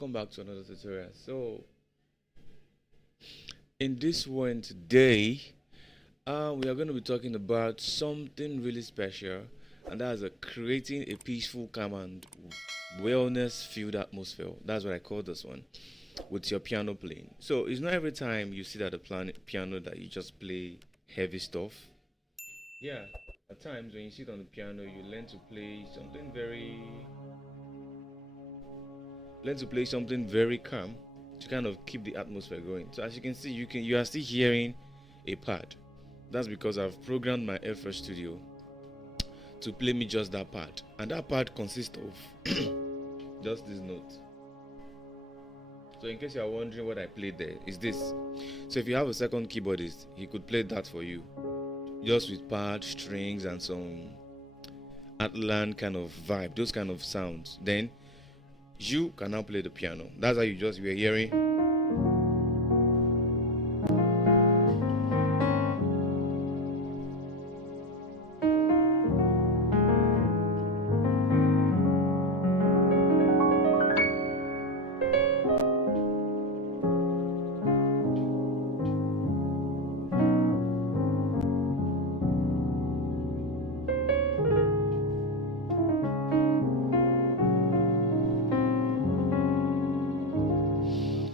welcome back to another tutorial. So in this one today, we are going to be talking about something really special, and that's creating a peaceful, calm, and wellness-filled atmosphere. That's what I call this one with your piano playing. So it's not every time you sit at the piano that you just play heavy stuff. Yeah, at times when you sit on the piano, you learn to play something very calm to kind of keep the atmosphere going. So as you can see, you are still hearing a pad. That's because I've programmed my FL Studio to play me just that pad, and that pad consists of just this note. So in case you are wondering what I played there, is this. So if you have a second keyboardist, he could play that for you, just with pad, strings, and some Atlan kind of vibe, those kind of sounds. Then you can now play the piano. That's how you were hearing.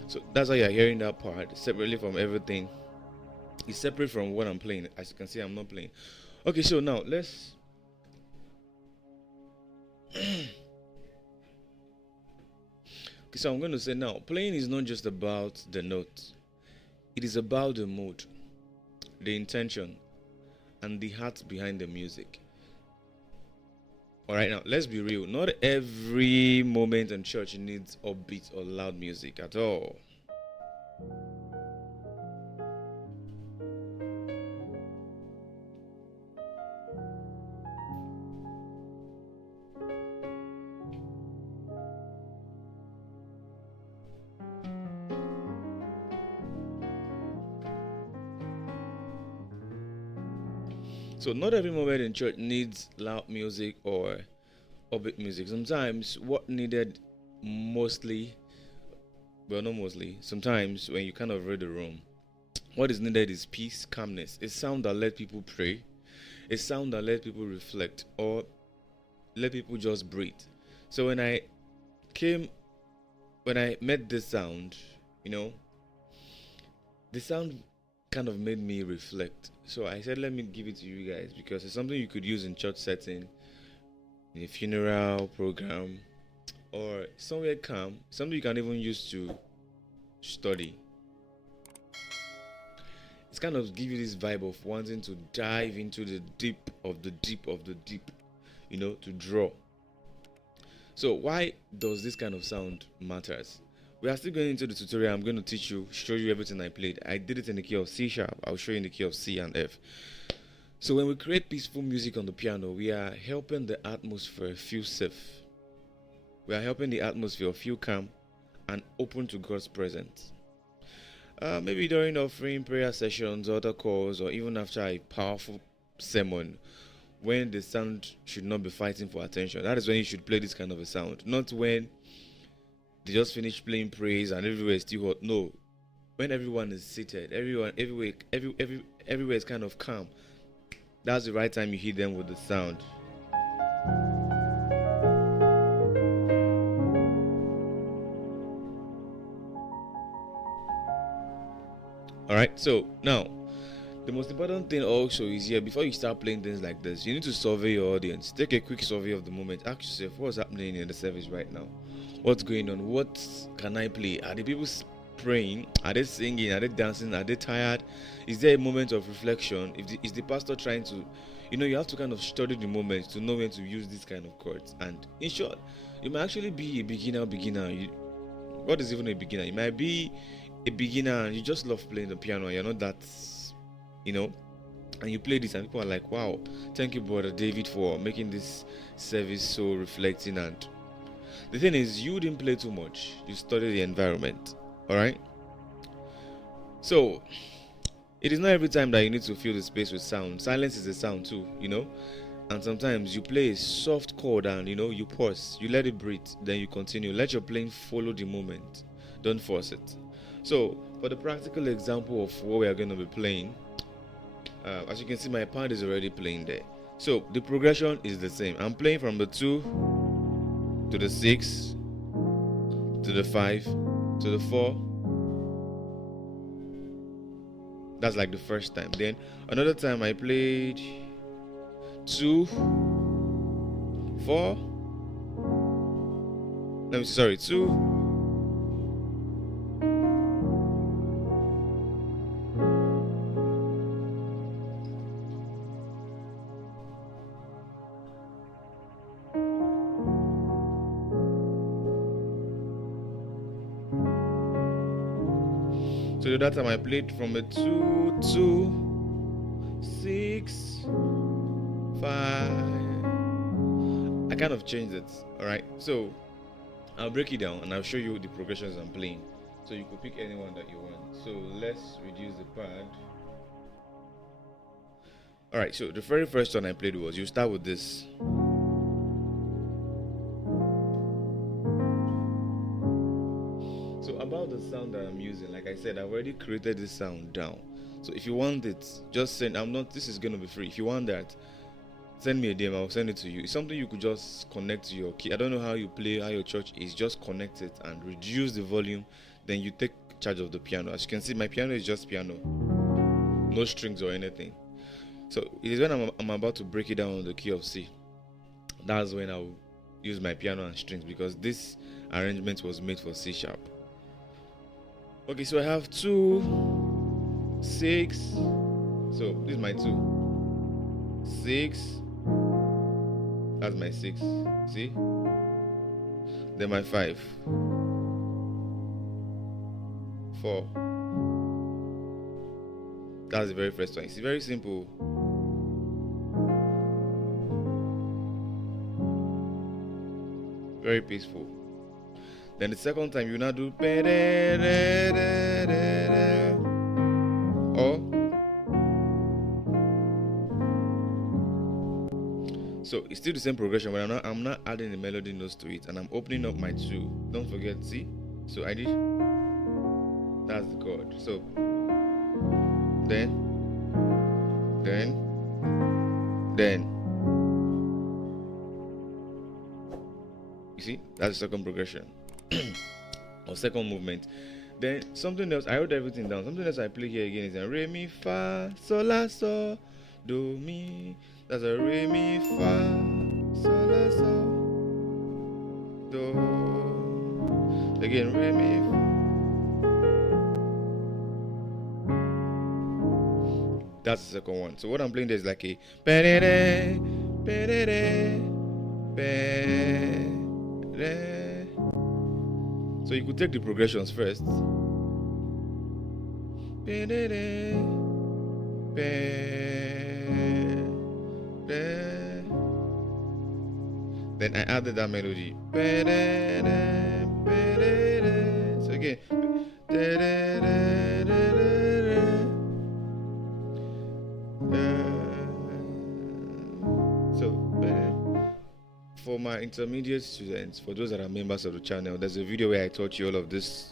So that's how you're hearing that part separately from everything. It's separate from what I'm playing. As you can see, I'm not playing. Okay, so now let's okay, so I'm going to say now, playing is not just about the notes. It is about the mood, the intention, and the heart behind the music. Alright, now let's be real. Not every moment in church needs upbeat or loud music at all. So not every moment in church needs loud music or upbeat music. Sometimes what needed mostly, well, not mostly, sometimes when you kind of read the room, what is needed is peace, calmness, a sound that let people pray, a sound that let people reflect, or let people just breathe. So when I met this sound, the sound kind of made me reflect. So I said, let me give it to you guys because it's something you could use in church setting, in a funeral program, or somewhere calm, something you can even use to study. It's kind of give you this vibe of wanting to dive into the deep of the deep of the deep, to draw. So why does this kind of sound matters? We are still going into the tutorial. I'm going to teach you, show you everything I played. I did it in the key of C sharp. I'll show you in the key of C and F. So when we create peaceful music on the piano, we are helping the atmosphere feel safe. We are helping the atmosphere feel calm and open to God's presence. Maybe during offering prayer sessions, altar calls, or even after a powerful sermon, when the sound should not be fighting for attention. That is when you should play this kind of a sound. Not when they just finished playing praise and everywhere is still hot. No, when everyone is seated, everywhere is kind of calm. That's the right time you hit them with the sound. Alright, so now the most important thing also is here, before you start playing things like this, you need to survey your audience. Take a quick survey of the moment. Ask yourself, what's happening in the service right now? What's going on? What can I play? Are the people praying? Are they singing? Are they dancing? Are they tired? Is there a moment of reflection? Is the pastor trying to, you have to kind of study the moment to know when to use this kind of chords. And in short, you might actually be a beginner. What is even a beginner? You might be a beginner and you just love playing the piano. You're not that, and you play this and people are like, wow, thank you, Brother David, for making this service so reflecting. And the thing is, you didn't play too much. You studied the environment. Alright? So, it is not every time that you need to fill the space with sound. Silence is a sound too, And sometimes you play a soft chord and you pause, you let it breathe, then you continue. Let your playing follow the moment. Don't force it. So for the practical example of what we are going to be playing, as you can see, my pad is already playing there. So the progression is the same. I'm playing from the 2 to the 6 to the 5 to the 4. That's like the first time. Then another time I played 2 4. Let me see, sorry, 2. So that time I played from a 2 2 6 5. I kind of changed it. Alright, so I'll break it down and I'll show you the progressions I'm playing. So you could pick any one that you want. So let's reduce the pad. Alright, so the very first one I played was, you start with this. So about the sound that I'm using, like I said, I've already created this sound down. So if you want it, just send. This is gonna be free. If you want that, send me a DM, I'll send it to you. It's something you could just connect to your key. I don't know how you play, how your church is. Just connect it and reduce the volume. Then you take charge of the piano. As you can see, my piano is just piano, no strings or anything. So it is when I'm about to break it down on the key of C. That's when I'll use my piano and strings, because this arrangement was made for C sharp. Okay, so I have 2 6. So this is my 2 6. That's my 6. See? Then my 5 4. That's the very first one. It's very simple. Very peaceful. Then the second time you now do or. So it's still the same progression, but I'm not adding the melody notes to it, and I'm opening up my 2. Don't forget, see? So I did. That's the chord. So then. You see? That's the second progression. Or second movement. Then something else, I wrote everything down. Something else I play here again is a re mi fa sol la sol do mi. That's a re mi fa sol la sol do. Again, re mi fa. That's the second one. So what I'm playing there is like a pe-de-de, pe-de-de, pe-de. So you could take the progressions first. Then I added that melody. So again. For my intermediate students, for those that are members of the channel, there's a video where I taught you all of this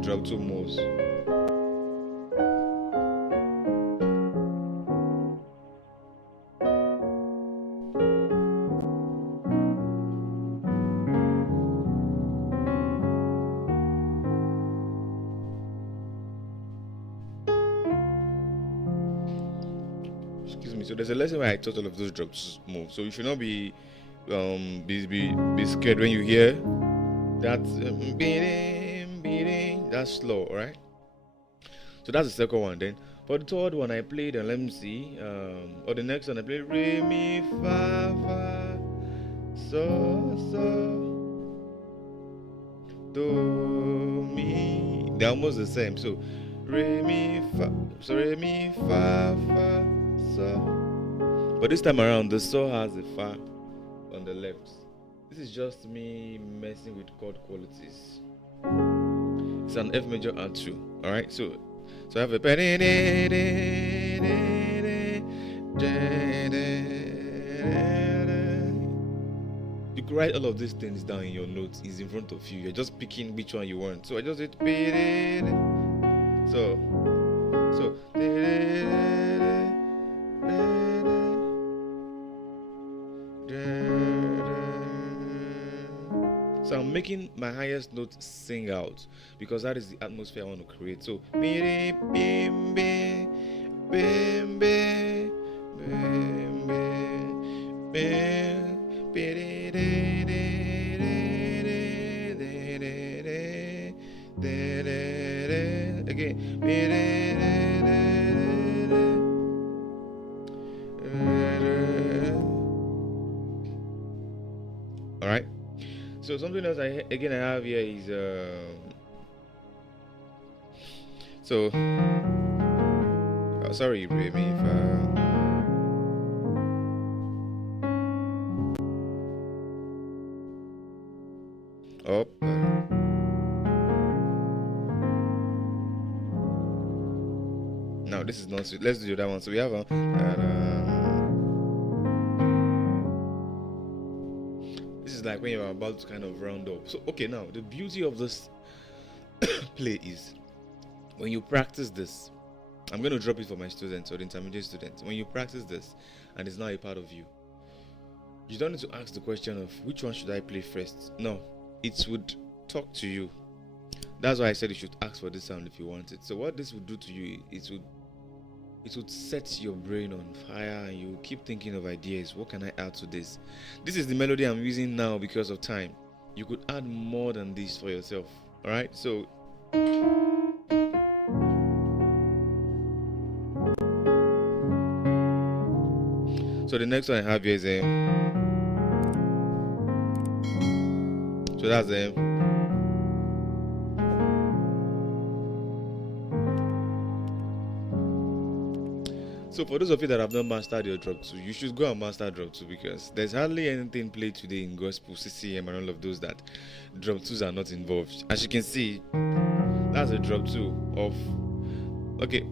drop 2 moves. So there's a lesson where I taught all of those drop moves. So you should not be scared when you hear that beating. That's slow, alright? So that's the second one. Then for the third one I played, and let me see. Or the next one I played re mi fa fa so do mi. They're almost the same. So re mi fa fa so. But this time around, the saw has a fa on the left. This is just me messing with chord qualities. It's an F major R2. Alright, so I have a could write all of these things down in your notes. It's in front of you. You're just picking which one you want. So I just did so so I'm making my highest note sing out because that is the atmosphere I want to create. So again. All right. So something else I have here is sorry, Remy, if no, this is not. Let's do that one. So we have this is like when you're about to kind of round up. So okay, now the beauty of this play is when you practice this. I'm going to drop it for my students or the intermediate students. When you practice this and it's now a part of you, you don't need to ask the question of which one should I play first. No, it would talk to you. That's why I said you should ask for this sound if you want it. So what this would do to you, it would set your brain on fire and you keep thinking of ideas. What can I add to this? This is the melody I'm using now because of time. You could add more than this for yourself. All right, so the next one I have here is so that's so for those of you that have not mastered your drop 2, you should go and master drop 2 because there's hardly anything played today in gospel, CCM and all of those that drop 2s are not involved. As you can see, that's a drop 2 of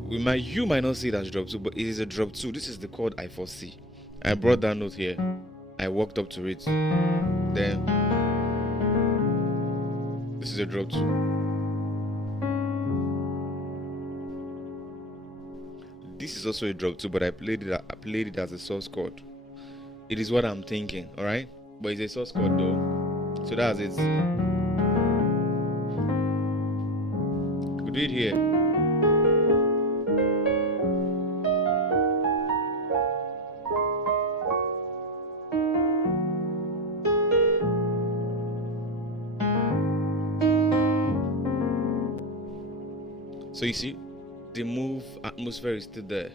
you might not see it as drop 2, but it is a drop 2. This is the chord I foresee. I brought that note here. I walked up to it. Then this is a drop 2. This is also a drop 2, but I played it as a source chord. It is what I'm thinking, all right? But it's a source chord though. So that's it. You could do it here. So you see, the move atmosphere is still there.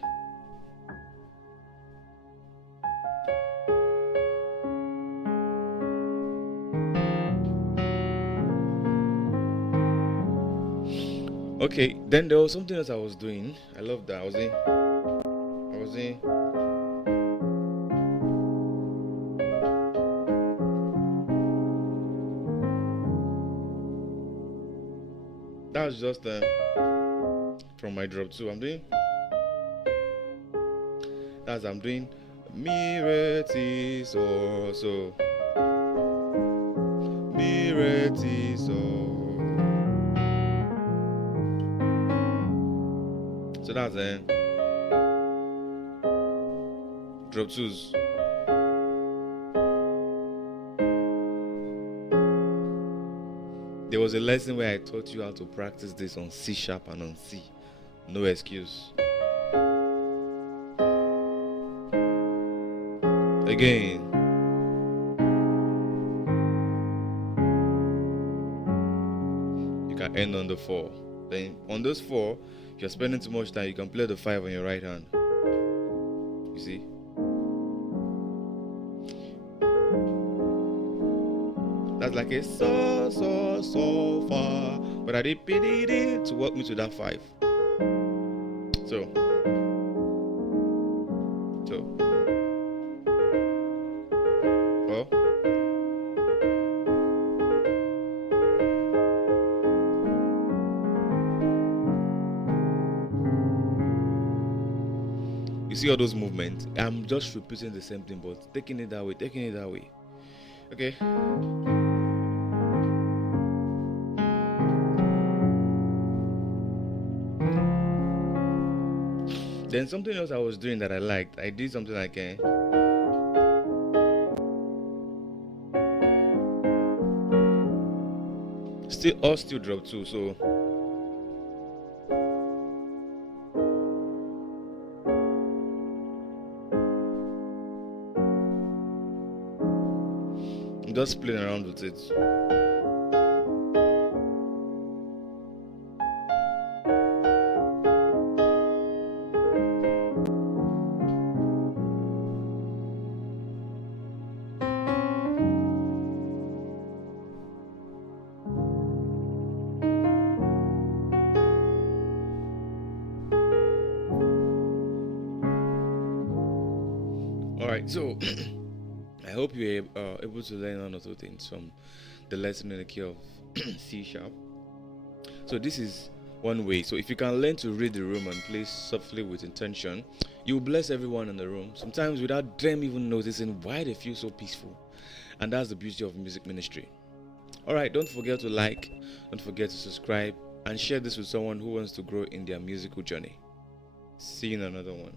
Okay, then there was something else I was doing. I love that. I was in. That was just from my drop 2. I'm doing mi re ti so mi re ti so. So that's drop 2s. There was a lesson where I taught you how to practice this on C sharp and on C. No excuse. Again. You can end on the 4. Then on those 4, if you're spending too much time, you can play the 5 on your right hand. You see? That's like a so far. But I did PD to work me to that 5. So well, you see all those movements? I'm just repeating the same thing, but taking it that way. Okay. Then something else I was doing that I liked, I did something like still drop too. So I'm just playing around with it. Alright, so I hope you're able to learn one or two things from the lesson in the key of C sharp. So this is one way. So if you can learn to read the room and play softly with intention, you will bless everyone in the room, sometimes without them even noticing why they feel so peaceful. And that's the beauty of music ministry. Alright, don't forget to like, don't forget to subscribe, and share this with someone who wants to grow in their musical journey. See you in another one.